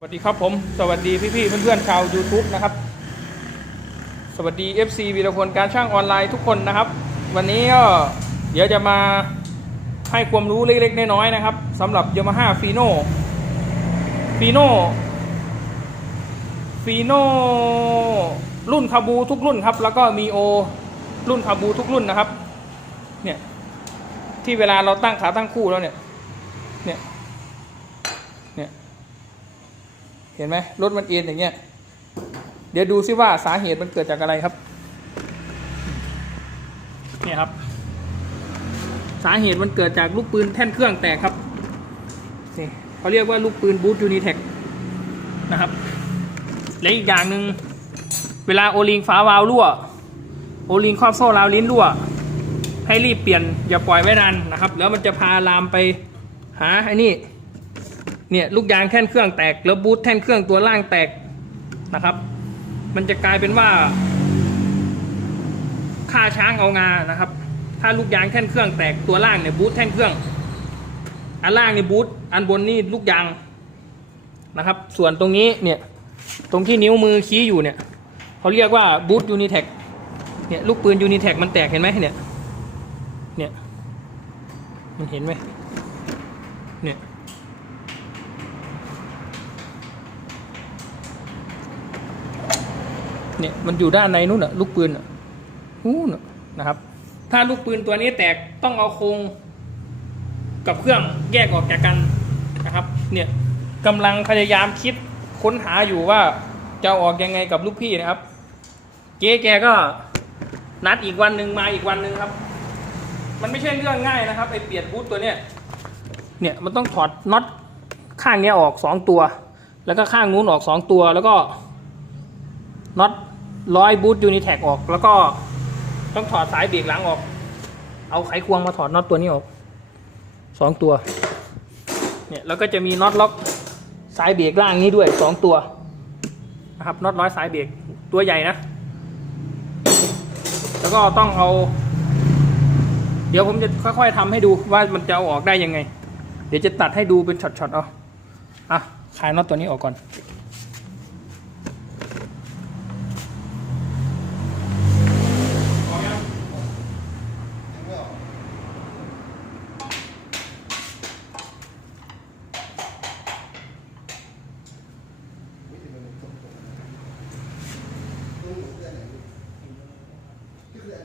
สวัสดีครับผม สวัสดีพี่ๆเพื่อนๆชาว YouTube นะครับ สวัสดี FC วีรพลการช่างออนไลน์ทุกคนนะครับ วันนี้ก็เดี๋ยวจะมาให้ความรู้เล็กๆน้อยๆนะครับสำหรับ Yamaha f i n o f i n o f i n o รุ่นคาบูทุกรุ่นครับ แล้วก็มีโอรุ่นคาบูทุกรุ่นนะครับ เนี่ย ที่เวลาเราตั้งขาตั้งคู่แล้วเนี่ย เนี่ยเนี่ย เห็นไหมรถมันเอ็นอย่างเงี้ย เดี๋ยวดูซิว่าสาเหตุมันเกิดจากอะไรครับ เนี่ยครับ สาเหตุมันเกิดจากลูกปืนแท่นเครื่องแตกครับ นี่เขาเรียกว่าลูกปืนบูทยูนิเทคนะครับ และอีกอย่างหนึ่งเวลาโอลิงฝาวาล์วรั่ว โอลิงครอบโซ่ราวลิ้นรั่ว ให้รีบเปลี่ยนอย่าปล่อยไว้นานนะครับ แล้วมันจะพาลามไปหาไอ้นี่ เนี่ยลูกยางแท่นเครื่องแตกแล้วบูทแท่นเครื่องตัวล่างแตกนะครับ มันจะกลายเป็นว่าฆ่าช้างเอางานะครับ ถ้าลูกยางแท่นเครื่องแตกตัวล่างเนี่ยบูทแท่นเครื่อง อันล่างเนี่ยบูทอันบนนี่ลูกยางนะครับ ส่วนตรงนี้เนี่ยตรงที่นิ้วมือชี้อยู่เนี่ยเขาเรียกว่าบูทยูนิเทคเนี่ยลูกปืนยูนิเทคมันแตกเห็นไหมเนี่ยเนี่ยมันเห็นไหมเนี่ย เนี่ยมันอยู่ด้านในนู่นน่ะลูกปืนน่ะนู่นนะครับ ถ้าลูกปืนตัวนี้แตกต้องเอาโครงกับเครื่องแยกออกจากกันนะครับ เนี่ยกำลังพยายามคิดค้นหาอยู่ว่าจะอออกยังไงกับลูกพี่นะครับ เจ๊แกก็นัดอีกวันหนึ่งมาอีกวันหนึ่งครับ มันไม่ใช่เรื่องง่ายนะครับไอเปลี่ยนบูทตัวเนี้ยเนี่ยมันต้องถอดน็อตข้างเนี้ยออกสองตัว แล้วก็ข้างนู้นออกสองตัวแล้วก็น็อต ร้อยบูทยูนิแท็กออก แล้วก็ต้องถอดสายเบรกหลังออก เอาไขควงมาถอดน็อตตัวนี้ออกสองตัว เนี่ยแล้วก็จะมีน็อตล็อกสายเบรกล่างนี้ด้วยสองตัวนะครับน็อตร้อยสายเบรกตัวใหญ่นะ แล้วก็ต้องเอา เดี๋ยวผมจะค่อยๆทำให้ดูว่ามันจะเอาออกได้ยังไง เดี๋ยวจะตัดให้ดูเป็นช็อตๆเอาอะคลายน็อตตัวนี้ออกก่อน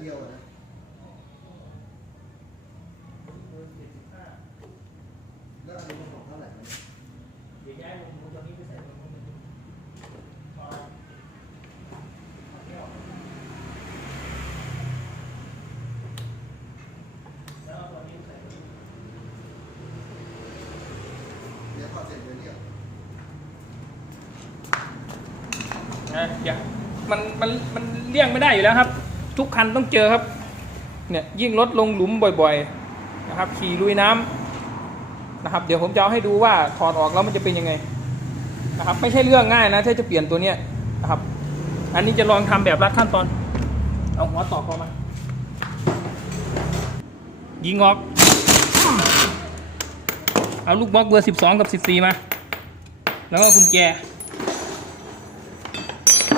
เดียวนะแล้วอันนี้มันของเท่าไหร่นะเดี๋ยวย้ายลงตัวนี้ไปใส่ลงตรงนี้พอแล้วเอาตัวนี้ใส่เดี๋ยวพอเสร็จเดี๋ยวเรียกนะอย่ามันมันมันเลี่ยงไม่ได้อยู่แล้วครับ ทุกคันต้องเจอครับ เนี่ยยิ่งรถลงหลุมบ่อยๆนะครับ ขี่ลุยน้ำนะครับ เดี๋ยวผมจะเอาให้ดูว่าถอดออกแล้วมันจะเป็นยังไงนะครับ ไม่ใช่เรื่องง่ายนะถ้าจะเปลี่ยนตัวเนี้ยนะครับ อันนี้จะลองทำแบบรัดขั้นตอน เอาหัวต่อเข้ามา ยิงออก เอาลูกบล็อกเบอร์สิบสองกับสิบสี่มา แล้วก็กุญแจ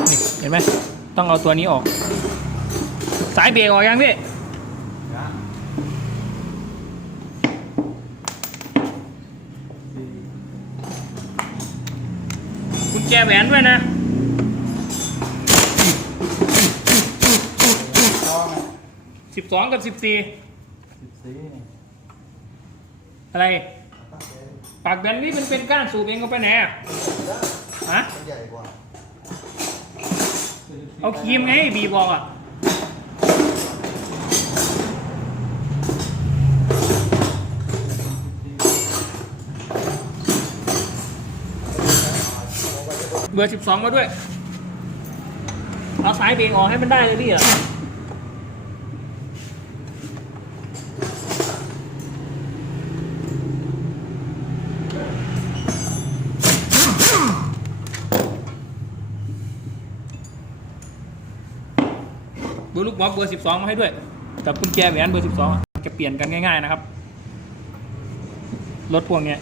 นี่เห็นไหม ต้องเอาตัวนี้ออก สายเบรกออกยังพี่กุญแจแหวนด้วยนะสิบสองกับสิบสี่อะไรปากแบนนี่มันเป็นก้านสูบเองก็ไปไหนอะฮะ ใหญ่กว่า เอาครีมไงบีบอกอะ เบอร์สิบสองมาด้วย เอาสายเบรกออกให้มันได้เลยพี่อะเบอร์ลูกบอลเบอร์สิบสองมาให้ด้วยกับกุญแจแหวนเบอร์สิบสองจะเปลี่ยนกันง่าย ๆ นะครับ รถพวกเนี้ย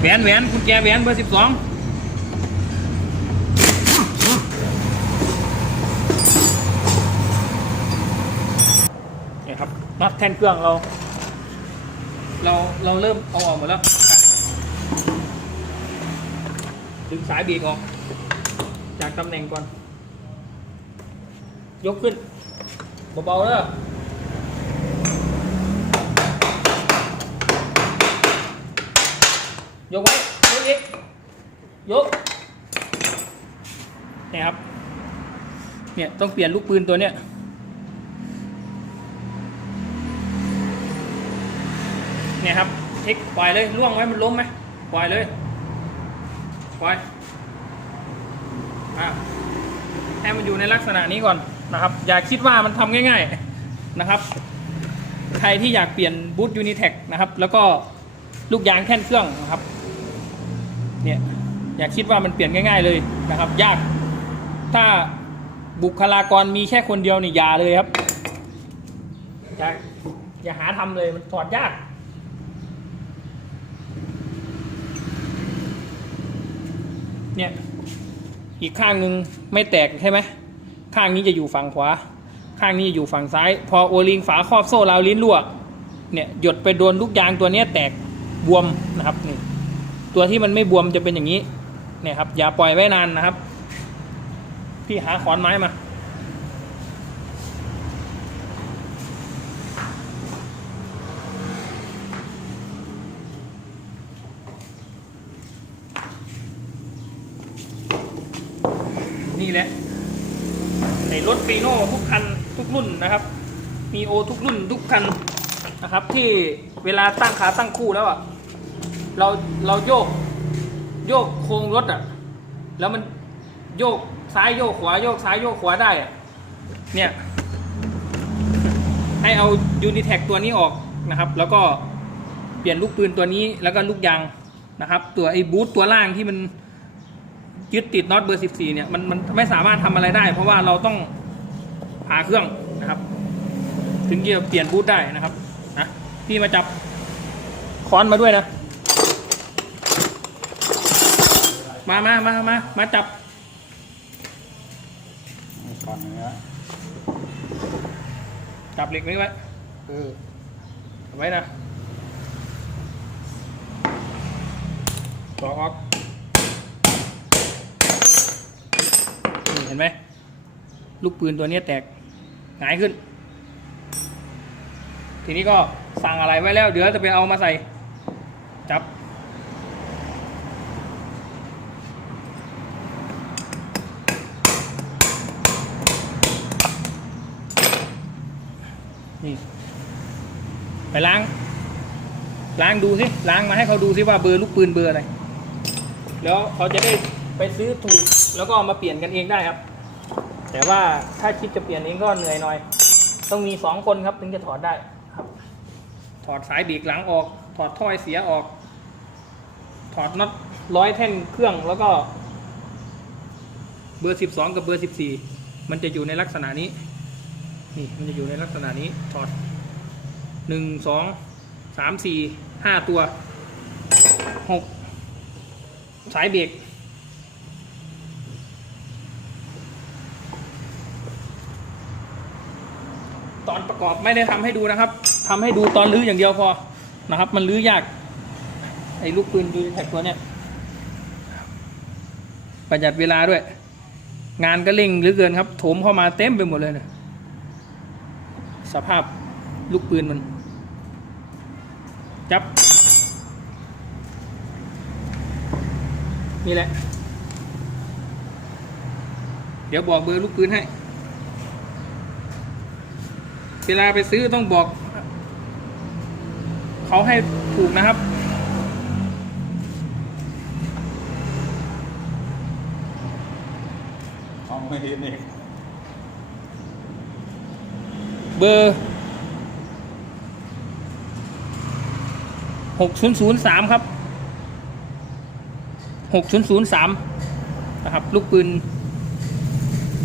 แหวนแหวนกุญแจแหวนเบอร์สิบสองนี่ครับน็อตแท่นเครื่องเรา เราเราเริ่มเอาออกหมดแล้วอะดึงสายเบีกออก จากตำแหน่งก่อน ยกขึ้นเบาๆแล้ว ยกไว้ ยกอีก ยก เนี่ยครับ เนี่ยต้องเปลี่ยนลูกปืนตัวเนี้ย เนี่ยครับเทคปล่อยเลยล่วงไว้มันล้มไหมปล่อยเลยปล่อยอะให้มันอยู่ในลักษณะนี้ก่อนนะครับ อย่าคิดว่ามันทำง่ายๆนะครับ ใครที่อยากเปลี่ยนบูทยูนิเทคนะครับ แล้วก็ลูกยางแค่นเครื่องนะครับ เนี่ยอย่าคิดว่ามันเปลี่ยนง่าย ๆเลยนะครับ ยาก ถ้าบุคลากรมีแค่คนเดียวนี่อย่าเลยครับอย่าอย่าหาทำเลยมันถอดยากเนี่ยอีกข้างหนึ่งไม่แตกใช่ไหมข้างนี้จะอยู่ฝั่งขวา ข้างนี้จะอยู่ฝั่งซ้าย พอโอลิงฝาครอบโซ่ราวลิ้นรั่วเนี่ยหยดไปโดนลูกยางตัวเนี้ยแตกบวมนะครับนี่ ตัวที่มันไม่บวมจะเป็นอย่างนี้ เนี่ยครับ อย่าปล่อยไว้นานนะครับ พี่หาขอนไม้มา นี่แหละ ในรถฟีโน่ทุกคันทุกรุ่นนะครับ มีโอทุกรุ่นทุกคันนะครับ ที่เวลาตั้งขาตั้งคู่แล้วอะ เราเราโยก โยกโครงรถอะ แล้วมันโยกซ้ายโยกขวาโยกซ้ายโยกขวาได้อะ เนี่ย ให้เอายูนิแท็กตัวนี้ออกนะครับ แล้วก็เปลี่ยนลูกปืนตัวนี้แล้วก็ลูกยางนะครับ ตัวไอ้บูทตัวล่างที่มันยึดติดน็อตเบอร์ 14 เนี่ยมันมันไม่สามารถทำอะไรได้ เพราะว่าเราต้องผ่าเครื่องนะครับ ถึงจะเปลี่ยนบูทได้นะครับนะพี่มาจับค้อนมาด้วยนะ มามามามามาจับก่อนเนื้อจับเหล็กนี้ไว้เออเอาไว้นะต่อออกนี่เห็นไหมลูกปืนตัวนี้แตกหงายขึ้น ทีนี้ก็สั่งอะไรไว้แล้ว เดี๋ยวจะไปเอามาใส่ จับ นี่ ไปล้าง ล้างดูสิล้างมาให้เขาดูสิว่าเบอร์ลูกปืนเบอร์อะไร แล้วเขาจะได้ไปซื้อถูก แล้วก็มาเปลี่ยนกันเองได้ครับ แต่ว่าถ้าคิดจะเปลี่ยนเองก็เหนื่อยหน่อย ต้องมีสองคนครับถึงจะถอดได้ครับ ถอดสายบีกหลังออก ถอดถ้อยเสียออก ถอดน็อตร้อยแท่นเครื่องแล้วก็ เบอร์สิบสองกับเบอร์สิบสี่มันจะอยู่ในลักษณะนี้ นี่มันจะอยู่ในลักษณะนี้ถอดหนึ่งสองสามสี่ห้าตัวหกสายเบรกตอนประกอบไม่ได้ทำให้ดูนะครับทำให้ดูตอนลื้ออย่างเดียวพอนะครับ มันลื้อยาก ไอ้ลูกปืนยูแท็กตัวเนี้ยประหยัดเวลาด้วย งานก็เร่งหลือเกินครับ โถมเข้ามาเต็มไปหมดเลยเนะ สภาพลูกปืนมัน จับ นี่แหละ เดี๋ยวบอกเบอร์ลูกปืนให้ เวลาไปซื้อต้องบอก เขาให้ถูกนะครับเอาไม่เห็นอีก เบอร์หกศูนย์ศูนย์สามครับหกศูนย์ศูนย์สามนะครับ ลูกปืน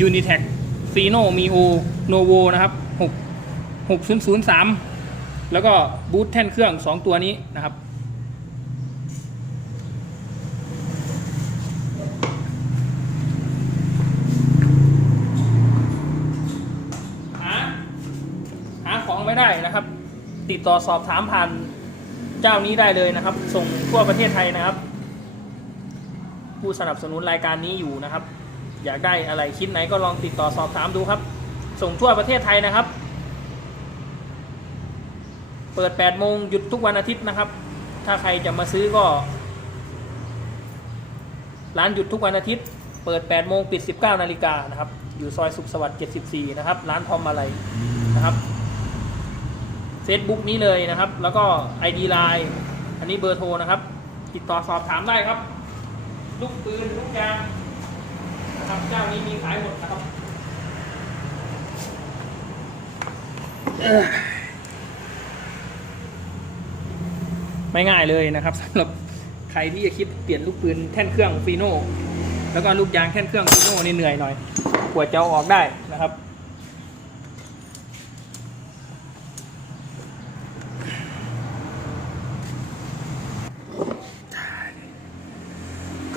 ยูนิแท็กซีโนมีโอโนโวนะครับหกหกศูนย์ศูนย์สามแล้วก็บูทแท่นเครื่องสองตัวนี้นะครับ ต่อสอบถามผ่านเจ้านี้ได้เลยนะครับ ส่งทั่วประเทศไทยนะครับ ผู้สนับสนุนรายการนี้อยู่นะครับ อยากได้อะไรคิดไหนก็ลองติดต่อสอบถามดูครับ ส่งทั่วประเทศไทยนะครับ เปิด 8 โมงหยุดทุกวันอาทิตย์นะครับ ถ้าใครจะมาซื้อก็ ร้านหยุดทุกวันอาทิตย์ เปิด 8 โมงปิด 19 นาฬิกานะครับ อยู่ซอยสุขสวัสดิ์ 74 นะครับ ร้านพรอมอะไรนะครับ Facebook นี้เลยนะครับ แล้วก็ ID Line อันนี้เบอร์โทรนะครับ ติดต่อสอบถามได้ครับ ลูกปืนลูกยางนะครับเจ้านี้มีขายหมดนะครับไม่ง่ายเลยนะครับสำหรับใครที่จะคิดเปลี่ยนลูกปืนแท่นเครื่องฟีโน่แล้วก็ลูกยางแท่นเครื่องฟีโน่นี่เหนื่อยหน่อยกว่าจะเอาออกได้นะครับ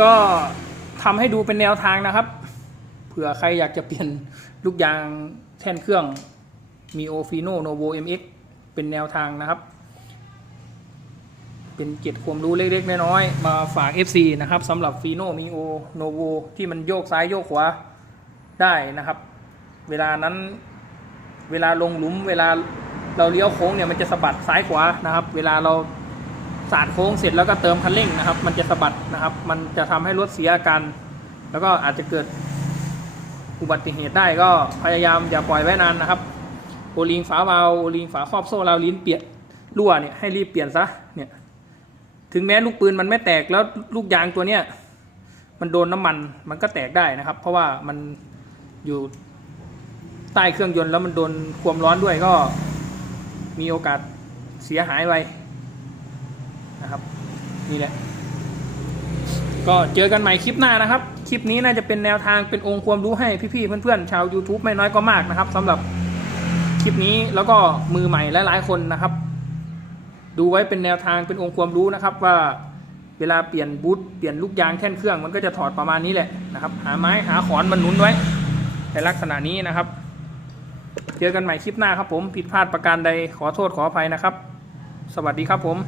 ก็ทำให้ดูเป็นแนวทางนะครับ เผื่อใครอยากจะเปลี่ยนลูกยางแท่นเครื่องมีโอฟีโนโนโว MX เป็นแนวทางนะครับ เป็นเก็ดความรู้เล็กๆ น้อยๆ มาฝาก FC นะครับสำหรับฟีโนมีโอโนโวที่มันโยกซ้ายโยกขวาได้นะครับ เวลานั้นเวลาลงหลุมเวลาเราเลี้ยวโค้งเนี่ยมันจะสะบัดซ้ายขวานะครับ เวลาเรา สาดโค้งเสร็จแล้วก็เติมคันเร่งนะครับ มันจะสะบัดนะครับ มันจะทำให้รถเสียอาการ แล้วก็อาจจะเกิดอุบัติเหตุได้ก็พยายามอย่าปล่อยไว้นานนะครับโอลิงฝาเบาโอลิงฝาครอบโซ่เราลิ้นเปลี่ยนรั่วเนี่ยให้รีบเปลี่ยนซะเนี่ยถึงแม้ลูกปืนมันไม่แตกแล้วลูกยางตัวเนี้ยมันโดนน้ำมันมันก็แตกได้นะครับ เพราะว่ามันอยู่ใต้เครื่องยนต์แล้วมันโดนความร้อนด้วยก็มีโอกาสเสียหายไป นะครับ นี่แหละ ก็เจอกันใหม่คลิปหน้านะครับ คลิปนี้น่าจะเป็นแนวทางเป็นองค์ความรู้ให้พี่ๆเพื่อนๆชาว YouTube ไม่น้อยก็มากนะครับสำหรับคลิปนี้แล้วก็มือใหม่หลายๆคนนะครับ ดูไว้เป็นแนวทางเป็นองค์ความรู้นะครับ ว่าเวลาเปลี่ยนบูทเปลี่ยนลูกยางแท่นเครื่องมันก็จะถอดประมาณนี้แหละนะครับ หาไม้หาขอนมันหนุนไว้ในลักษณะนี้นะครับ เจอกันใหม่คลิปหน้าครับผมผิดพลาดประการใดขอโทษขออภัยนะครับ สวัสดีครับผม